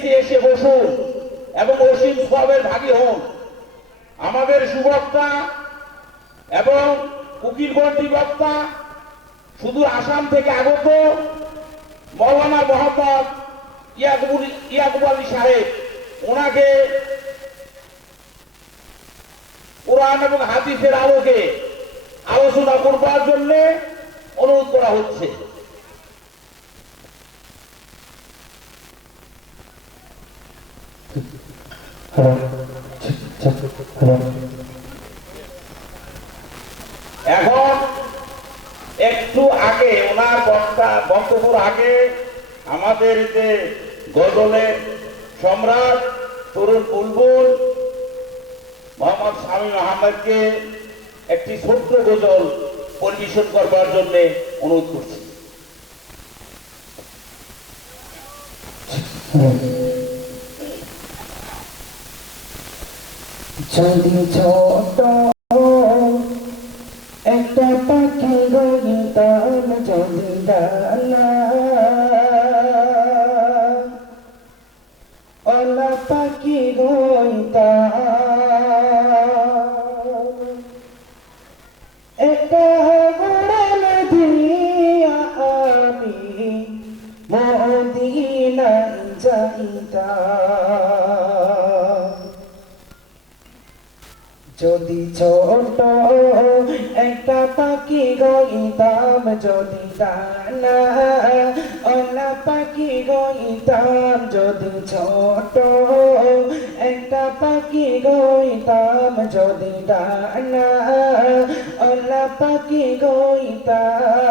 নিচে এসে বসুন এবং অসীম সবের ভাগী হন। আমাদের সুবক্তা এবং উকিলবন্দি বক্তা শুধু আসাম থেকে আগত মৌলানা মোহাম্মদ ইয়াকুব আলী সাহেব, ওনাকে কোরআন এবং হাদিসের আলোকে আলোচনা করবার জন্য অনুরোধ করা হচ্ছে। এখন একটু আগে ওনার বক্তব্যের আগে আমাদের যে গজলের সম্রাট তরুণ বুলবুল মোহাম্মদ শামীম আহমেদকে একটি ছোট্ট গজল পরিবেশন করবার জন্য অনুরোধ করছি। যদি ছোট একটা পাখি গইতাম, যদি ডানা ওলা পাখি গইতাম, একটা উড়ান দিয়া আমি মদিনায় যাইতাম। যদি ছোট একটা পাখি গইতাম, যদি ডানা ওলা পাখি গইতাম, যদি ছোট একটা পাখি গইতাম, যদি ডানা ওলা পাখি গইতাম।